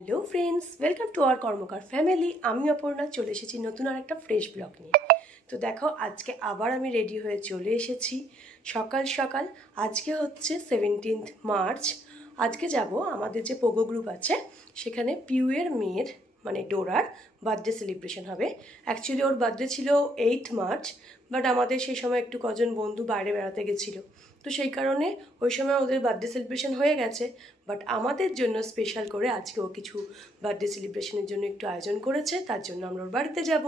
Hello friends, welcome to our Karmakar family. আমি অপর্ণা চলে এসেছি নতুন আর একটা ফ্রেশ ব্লগ নিয়ে। তো দেখো, আজকে আবার আমি রেডি হয়ে চলে এসেছি সকাল সকাল। আজকে হচ্ছে 17 মার্চ। আজকে যাব আমাদের যে পোগো গ্রুপ আছে সেখানে পিউয়ের মেয়ের মানে ডোরার বার্থডে সেলিব্রেশন হবে। অ্যাকচুয়ালি ওর বার্থডে ছিল 8 মার্চ, বাট আমাদের সেই সময় একটু কজন বন্ধু বাইরে বেড়াতে গেছিলো, তো সেই কারণে ওই সময় ওদের বার্থডে সেলিব্রেশন হয়ে গেছে। বাট আমাদের জন্য স্পেশাল করে আজকে ও কিছু বার্থডে সেলিব্রেশনের জন্য একটু আয়োজন করেছে, তার জন্য আমরা ওর বাড়িতে যাব।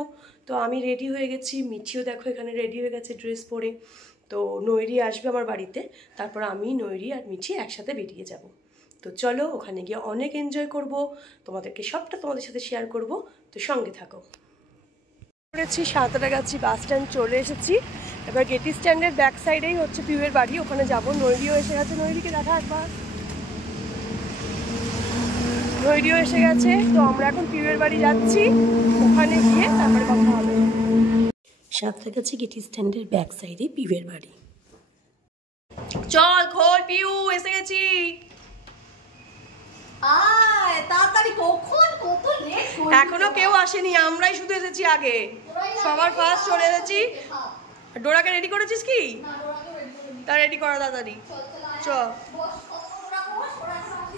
তো আমি রেডি হয়ে গেছি, মিঠিও দেখো এখানে রেডি হয়ে গেছে ড্রেস পরে। তো নৈরি আসবে আমার বাড়িতে, তারপর আমি, নৈরি আর মিঠি একসাথে বেরিয়ে যাব। তো চলো, ওখানে গিয়ে অনেক এনজয় করব, তোমাদেরকে সবটা তোমাদের সাথে শেয়ার করব, তো সঙ্গে থাকো। করেছি সাঁতরাগাছি বাস স্ট্যান্ড চলে এসেছি। এবার গেটি স্ট্যান্ডের ব্যাক সাইডেই হচ্ছে পিউয়ের বাড়ি, ওখানে যাব। নৈরিও এসে গেছে, নৈরিকে দেখা একবার। নৈরিও এসে গেছে। তো আমরা এখন পিউয়ের বাড়ি যাচ্ছি, ওখানে গিয়ে তারপরে কথা হবে। সাঁতরাগাছি গেটি স্ট্যান্ডের ব্যাক সাইডে পিউয়ের বাড়ি। চল খোল, পিউ এসে গেছি। এখনো কেউ আসেনি, আমরাই শুধু এসেছি আগে, সবার ফার্স্ট চলে এসেছি। ডোরাকে রেডি করেছিস কি? তা রেডি করা তাড়াতাড়ি চ।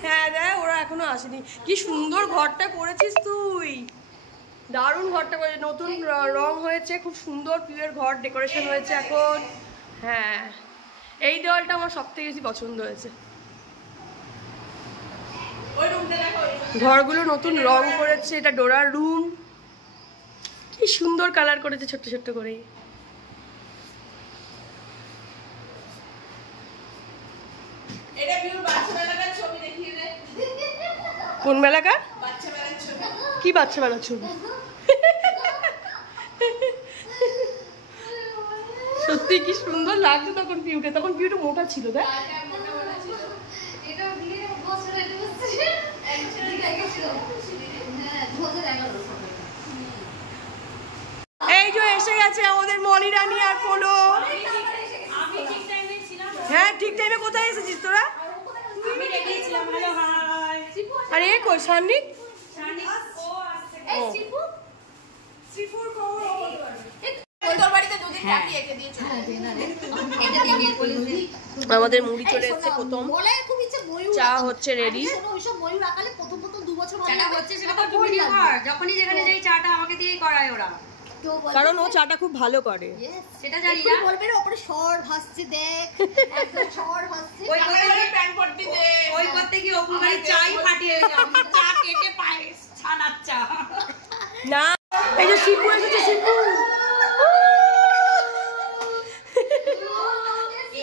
হ্যাঁ দেখ, ওরা এখনো আসেনি। কি সুন্দর ঘরটা করেছিস তুই, দারুণ ঘরটা করেছে, নতুন রং হয়েছে, খুব সুন্দর পিউয়ের ঘর ডেকোরেশন হয়েছে এখন। হ্যাঁ, এই দেওয়ালটা আমার সব থেকে বেশি পছন্দ হয়েছে। ঘরগুলো নতুন রং করেছে, এটা ডোরার রুম, কি সুন্দর কালার করেছে ছোট্ট ছোট্ট করে। কোন বেলাকার? কি বাচ্চা বেলার ছবি? সত্যি কি সুন্দর লাগছে তখন পিউকে, তখন পিউটা মোটা ছিল। দেখ এই যে এসে গেছে আমাদের মলি রানী আর পোলো। হ্যাঁ ঠিক টাইমে। কোথায় এসেছিস তোরা? আরে কই সান্নি? আমাদের মুড়ি চলে এসেছে প্রথম, চা হচ্ছে রেডি। যখনই যেখানে যাই চাটা আমাকে দিয়েই করায় ওরা, কারণ ও চাটা খুব ভালো করে। সেটা জানি না। বলবে না ওপরে সর ভাসছে, দেখ একদম সর ভাসছে। ওই করতে কি অপুর বাড়ি চাই ফাটিয়ে যাও, চা কেটে পায় ছানার চা। না, এই যে শিপু এসেছে, শিপু।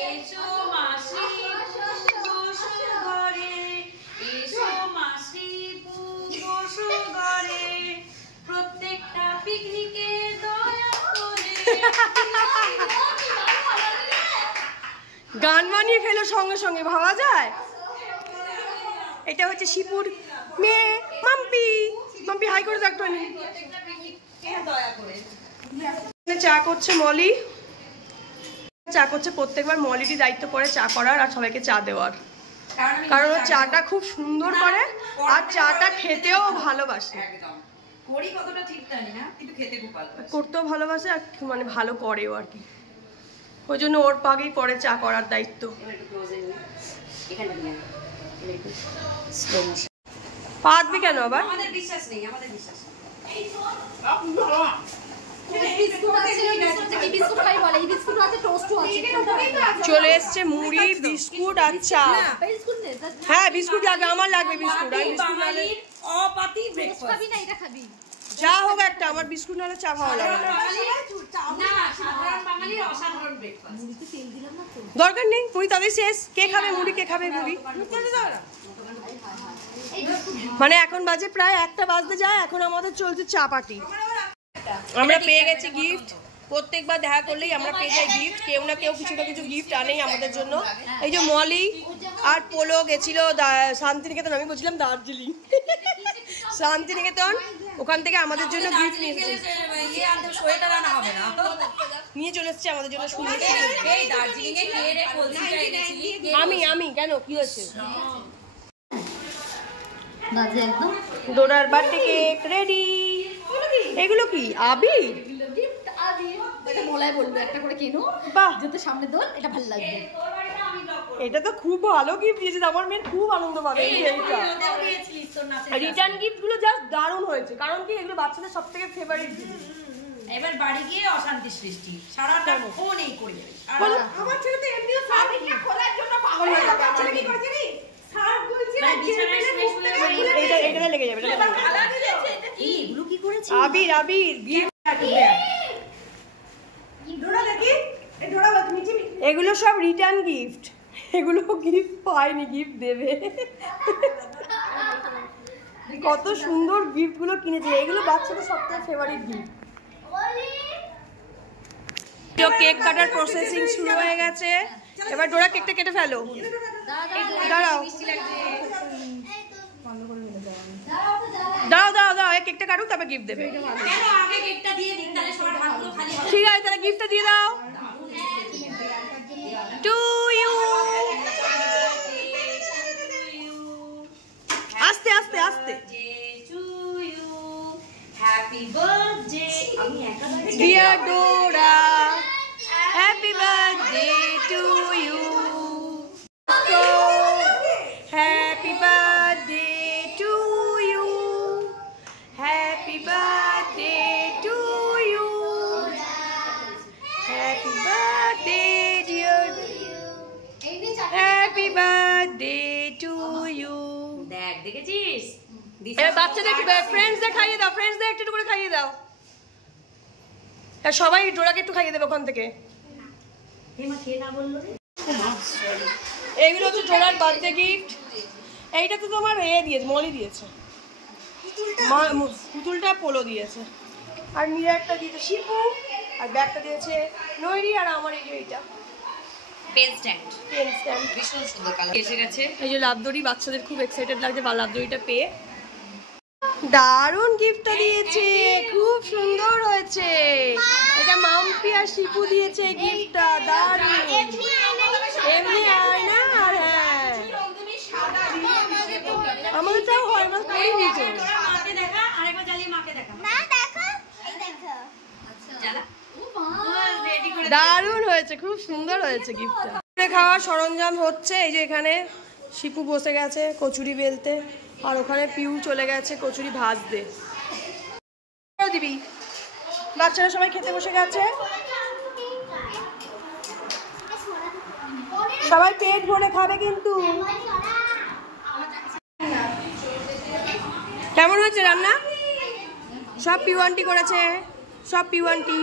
এসো মাসি বসো ঘরে, এসো মাসি বসো ঘরে, প্রত্যেকটা পিকনিকে দয়া করে। গান বানিয়ে ফেলো সঙ্গে সঙ্গে, ভাবা যায়? এটা হচ্ছে শিপুর মেয়ে মাম্পি। মাম্পি হাই করে দেখতো। চা করছে মলি, চা করছে। প্রত্যেকবার মলিরই দায়িত্ব পড়ে চা করার আর সবাইকে চা দেওয়ার, কারণ ও চাটা খুব সুন্দর করে আর চাটা খেতেও ভালোবাসে। করতেও ভালোবাসে আর মানে ভালো করেও আর কি, ওই জন্য ওর পাগেই পড়ে চা করার দায়িত্ব। পাতবি কেন আবার? আমাদের বিশ্বাস নেই, আমাদের বিশ্বাস নেই। চলে এসছে মুড়ি, বিস্কুট আর চা। হ্যাঁ বিস্কুট লাগবে, আমার লাগবে বিস্কুট। যা হোক একটা, আমার বিস্কুট নাহলে চা ভালো লাগে না। দরকার নেই, মুড়ি তাদের শেষ। কে খাবে মুড়ি? কে খাবে মুড়ি? মানে এখন বাজে প্রায় 1টা বাজতে যায়, এখন আমাদের চলছে চা পার্টি। আমরা পেয়ে গেছি গিফট, প্রত্যেকবার দেখা করলেই আমরা পেয়ে যাই গিফট, কেউ না কেউ কিছু না কিছু গিফট আনেই আমাদের জন্য। এই যে মলি আর পোলো গেছিল শান্তিনিকেতন, আমি বলছিলাম দার্জিলিং, শান্তিনিকেতন, ওখান থেকে আমাদের জন্য গিফট নিয়ে এসেছে। নিয়ে চলে এসছে আমাদের জন্য শুনে। আমি কেন, কি হয়েছে? বাজে একদম। ডোরার বার্থডে কেক রেডি। এগুলো কি আবির? গিফট আদি এটা বলাই বলবো একটা করে কিনো, বাহ, যাতে সামনে দোল, এটা ভালো লাগবে। এটা তো খুব ভালো গিফট দিয়েছে, আমার মেয়ে খুব আনন্দ পাবে। এইটা রিটার্ন গিফট গুলো জাস্ট দারুণ হয়েছে, কারণ কি এগুলো বাচ্চাদের সবথেকে ফেভারিট জিনিস। এবার বাড়ি গিয়ে অশান্তি সৃষ্টি, সারাটা ফোন এই করে যাবে। আমার ছেলে তো এমনিও সার্ভিসটা খোলার জন্য পাগল হয়ে যাবে। ছেলে কি করেছে রে? সার্ভ খুলছে না, এটা লেগে যাবে, এটা লেগে যাবে। এটা কি এগুলো কি করেছে? আবির আবির গিফট। ডোরা দেখি, এই ডোরা বল মিঠি এগুলো সব রিটার্ন গিফট, এগুলো গিফট পাইনি, গিফট দেবে। কত সুন্দর গিফট গুলো কিনেছে, এগুলো বাচ্চাদের সবথেকে ফেভারিট গিফট। কেক কাটার প্রসেসিং শুরু হয়ে গেছে, এবার ডোরা কেকটা কেটে ফেলো। দাঁড়াও দাঁড়াও দাঁড়াও দাঁড়াও, এই কেকটা কাটুক, তারপর গিফট দেবে। কেন আগে কেকটা দিয়ে দিন, তাহলে সবার হাতগুলো খালি হবে। ঠিক আছে, তাহলে গিফটটা দিয়ে দাও। To you. আস্তে আস্তে আস্তে। Happy birthday. আমি একা Dear Dora, happy birthday to you. Happy birthday to you. Happy birthday to you. Happy birthday, dear. Happy birthday to you. দেখ, দেখেছিস? এবার বাচ্চাদের ফ্রেন্ডসদের খাইয়ে দাও, ফ্রেন্ডসদের একটু করে খাইয়ে দাও। আর সবাই ডোরাকে একটু খাইয়ে দেবে ওখান থেকে। হেমা খেয়ে না বললো রে। এইগুলো হচ্ছে ডোরার বার্থডে গিফট। এইটা তো তোমার দিয়েছে, মলি দিয়েছে, পুতুলটা পোলো দিয়েছে, আর মীরা একটা দিয়েছে শিপু, আর ব্যাগটা দিয়েছে নৈরি, আর আমার এই যে এইটা পেন স্ট্যান্ড, পেন স্ট্যান্ড। ভীষণ সুন্দর কালার এসে গেছে। এই যে লাভদড়ি, বাচ্চাদের খুব এক্সাইটেড লাগছে লাভদড়িটা পেয়ে। দারুণ গিফটটা দিয়েছে, খুব সুন্দর হয়েছে। এটা মাম্পি আর শিপু দিয়েছে এই গিফটটা, দারুণ। এমনি আয়না, আর হ্যাঁ আমাদেরটাও হয় না, করে নিতে মাকে দেখা, আরেকবার জ্বালিয়ে মাকে দেখা। না দেখো, এই দেখো। জ্বালা। রেডি করে দারুণ হয়েছে, খুব সুন্দর হয়েছে গিফটটা। খাওয়ার সরঞ্জাম হচ্ছে, এই যে এখানে শিপু বসে গেছে কচুরি বেলতে, আর ওখানে পিউ চলে গেছে কচুরি ভাজতে। দিবি, বাচ্চারা সবাই খেতে বসে গেছে, সবাই পেট ভরে খাবে কিন্তু। কেমন হয়েছে রান্না? সব পিউ আন্টি করেছে, সব পিউ আন্টি।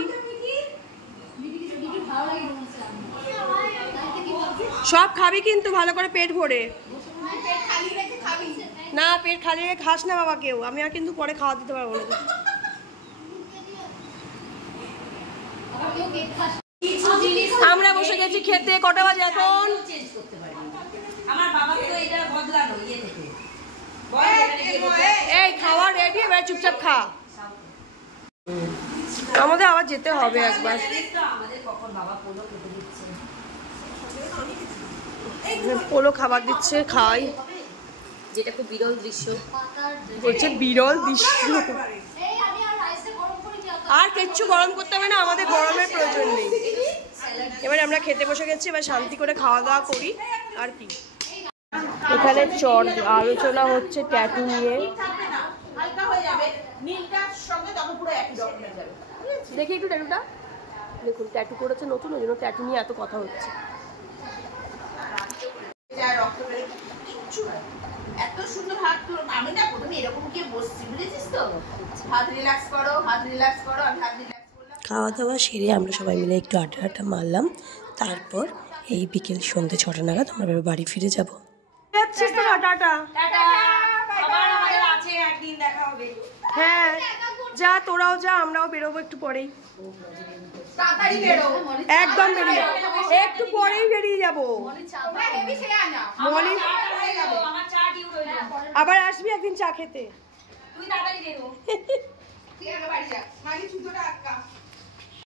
সব খাবি কিন্তু ভালো করে পেট ভরে। না, পেট খালি রেখে খাস না বাবা কেউ, আমি আর কিন্তু পরে খাওয়া দিতে পারবো না। আমরা বসে গেছি খেতে, কটা বাজে এখন? চেঞ্জ করতে পারি। আমার বাবাকে তো এটা বদলানো ইয়ে থেকে। এই খাওয়া রেডি, এবার চুপচাপ খা। আমাদের আবার যেতে হবে একবার। আমাদের কখন বাবা পোলো খেতে দিচ্ছে। পোলো খাবার দিচ্ছে, খাই। যেটা খুব বিরল দৃশ্য। বলছে বিরল দৃশ্য। এই আমি আর রাইসে গরম করে কি আর কিচ্ছু গরম করতে হবে না, আমাদের গরমের প্রয়োজন নেই। এবার আমরা খেতে বসে গেছি, এবার শান্তি করে খাওয়া দাওয়া করি আর কি। এখানে আলোচনা হচ্ছে ট্যাটু নিয়ে। হালকা হয়ে যাবে, নীলটার সঙ্গে তখন পুরো একই রকম হয়ে যাবে। দেখি একটু ট্যাটুটা, দেখুন ট্যাটু করেছে নতুন, ওই জন্য ট্যাটু নিয়ে এত কথা হচ্ছে। যা রক্ত বের এত সুন্দর হাত তোর, আমি না প্রথমে এরকম গিয়ে বসছি, বুঝেছিস তো? হাত রিল্যাক্স করো, হাত রিল্যাক্স করো, আমি হাত রিল্যাক্স করলাম। খাওয়া দাওয়া সেরে আমরা সবাই মিলে একটু আড্ডা মারলাম, তারপর এই বিকেল সন্ধ্যে 6টা নাগাদ আমরা বাড়ি ফিরে যাব। টাটা। আবার আমাদের আছে, একদিন দেখা হবে। হ্যাঁ যা, তোরাও যা, আমরাও বেরোবো একটু পরেই। তাড়াতাড়ি বেরো, একদম বেরিয়ে একটু পরেই বেরিয়ে যাবো। তোমরা হেভি খেয়ে আনা। মলি আমার চা ডিউ রইলো। আবার আসবি একদিন চা খেতে। তুই তাড়াতাড়ি বেরো। তুই আগে বাড়ি যা, মাঝে ছুতোটা আটকা।